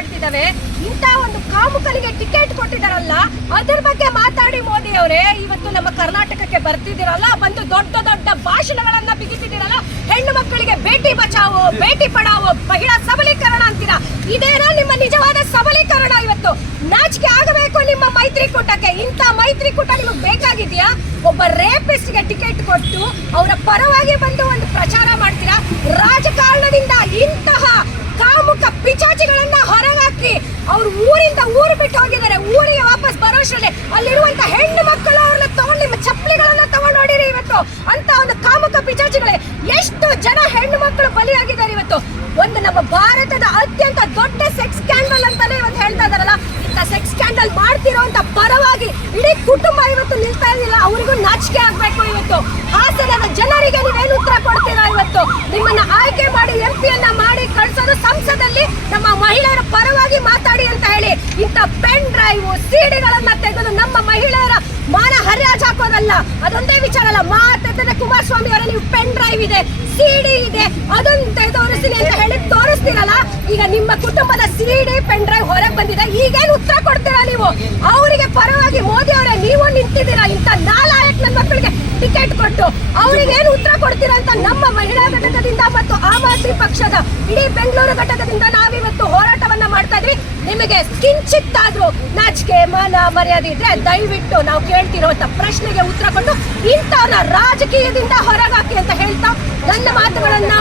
ಮಾತಾಡ್ತಿದ್ದಾವೆ. ಇಂಥ ಒಂದು ಕಾಮುಕಲಿಗೆ ಟಿಕೆಟ್ ಕೊಟ್ಟಿದಾರಲ್ಲ ಅದ್ರ ಬಗ್ಗೆ ಮಾತಾಡಿ ಮೋದಿ ಅವರೇ. ಇವತ್ತು ನಮ್ಮ ಕರ್ನಾಟಕಕ್ಕೆ ಬರ್ತಿದ್ದೀರಲ್ಲ, ಬಂದು ದೊಡ್ಡ ದೊಡ್ಡ ಭಾಷಣಗಳನ್ನ ಬಿಗಿಸಿದಿರಲ್ಲ ಹೆಣ್ಣು ಮಕ್ಕಳಿಗೆ ಬೇಟಿ ಬಚಾವೋ, ಬೇಟಿ ಪಡಾವೋ, ಮಹಿಳಾ ಸಬಲೀಕರಣ ಅಂತೀರಾ? ಇದೇನಾ ನಿಮ್ಮ ನಿಜವಾದ ಸಬಲೀಕರಣ ಇವತ್ತು? ನಾಚಿಕೆ ಆಗಬೇಕು ನಿಮ್ಮ ಮೈತ್ರಿಕೂಟಕ್ಕೆ. ಇಂಥ ಮೈತ್ರಿಕೂಟ ನಿಮಗೆ ಬೇಕಾಗಿದೆಯಾ? ಒಬ್ಬ ರೇಪಿಸ್ಟ್ಗೆ ಟಿಕೆಟ್ ಕೊಟ್ಟು ಅವರ ಪರವಾಗಿ ಬಂದು ಒಂದು ಪ್ರಚಾರ ಬಿಟ್ಟು ಹೋಗಿದ್ದಾರೆ ಊರಿಗೆ ವಾಪಸ್ ಬರೋಷ್ಟರಲ್ಲಿ ಅಲ್ಲಿರುವಂತ ಹೆಣ್ಣು ಮಕ್ಕಳು ಅವ್ರನ್ನ ತಗೊಂಡು ನಿಮ್ಮ ಚಪ್ಪಲಿಗಳನ್ನ ತಗೊಂಡು ನೋಡಿರಿ ಇವತ್ತು. ಅಂತ ಒಂದು ಕಾಮುಕ ಪಿಚಾಚಿಗಳೇ ಎಷ್ಟು ಜನ ಹೆಣ್ಣು ಮಕ್ಕಳು ಬಲಿಯಾಗಿದ್ದಾರೆ ಇವತ್ತು. ಒಂದು ನಮ್ಮ ಭಾರತದ ಅತ್ಯಂತ ದೊಡ್ಡ ಸೆಕ್ಸ್ ಸ್ಕ್ಯಾಂಡಲ್ ಅಂತಾನೆ ಇವತ್ತು ಹೇಳ್ತಾ ಇದಾರಲ್ಲ ಇಂಥ ಸೆಕ್ಸ್ ಸ್ಕ್ಯಾಂಡಲ್ ಮಾಡ್ತಿರೋ ಅಂತ ಪರವಾಗಿ ಇಡೀ ಕುಟುಂಬ ಇವತ್ತು ನಿಲ್ತಾ ಇರಲಿಲ್ಲ ಅವರಿಗೂ ನಾಚಿಕೆ ಆಗ್ಬೇಕು ಇವತ್ತು. ಹಾಸನದ ಜನರಿಗೆ ನೀವೇನು ಉತ್ತರ ಕೊಡ್ತೀರಾ ಇವತ್ತು? ನಿಮ್ಮನ್ನ ಆಯ್ಕೆ ಮಾಡಿ ಎಂ ಪಿಯನ್ನ ಮಾಡಿ ಕಳ್ಸೋದು ಸಂಸದಲ್ಲಿ ನಮ್ಮ ಮಹಿಳೆಯರ ಪರವಾಗಿ ಮಾತಾಡಿ ಅಂತ ಹೇಳಿ ಇಂಥ ಪೆನ್ ಸೀಡಿಗಳನ್ನ ತೆಗೆದು ನಮ್ಮ ಮಹಿಳೆಯರ ಮಾನ ಹರಿಯಾಜ್ ಹಾಕೋದಲ್ಲ, ಅದೊಂದೇ ವಿಚಾರ ಅಲ್ಲ. ಮಾತಾಡ್ತಾರೆ ಕುಮಾರಸ್ವಾಮಿ ಅವರ ನೀವು ಪೆನ್ ಡ್ರೈವ್ ಇದೆ ಸಿಡಿ ಇದೆ ತೆಗೆದು ತೋರಿಸ್ತೀನಿ ಅಂತ ಹೇಳಿ ತೋರಿಸ್ತೀರಲ್ಲ, ಈಗ ನಿಮ್ಮ ಕುಟುಂಬದ ಸಿಡಿ ಪೆನ್ ಡ್ರೈವ್ ಹೊರಗೆ ಬಂದಿದೆ. ಈಗೇನು ಉತ್ತರ ಕೊಡ್ತೀರಾ ನೀವು? ಅವರಿಗೆ ಪರವಾಗಿ ಮೋದಿ ಅವರೇ, ನೀವು ನಿಂತಿದ್ದೀರಾ? ಇಂಥ ನಾಲಾಯಕ್ ನನ್ನ ಮಕ್ಕಳಿಗೆ ಟಿಕೆಟ್ ಕೊಟ್ಟು ಅವರಿಗೆ ಏನು ಉತ್ತರ ಕೊಡ್ತೀರಾ ಅಂತ ನಮ್ಮ ಮಹಿಳಾ ಘಟಕದಿಂದ ಮತ್ತು ಆಮ್ ಆದ್ಮಿ ಪಕ್ಷದ, ಇಡೀ ಬೆಂಗಳೂರು ಘಟಕದಿಂದ ನಾವಿವತ್ತು ನಿಮಗೆ ಕಿಂಚಿತ್ತಾದ್ರೂ ನಾಚಿಕೆ, ಮಾನ, ಮರ್ಯಾದೆ ಇದ್ರೆ ದಯವಿಟ್ಟು ನಾವು ಕೇಳ್ತಿರುವಂತ ಪ್ರಶ್ನೆಗೆ ಉತ್ತರ ಕೊಟ್ಟು ಇಂಥವ್ರ ರಾಜಕೀಯದಿಂದ ಹೊರಗಾಕಿ ಅಂತ ಹೇಳ್ತಾ ನನ್ನ ಮಾತುಗಳನ್ನ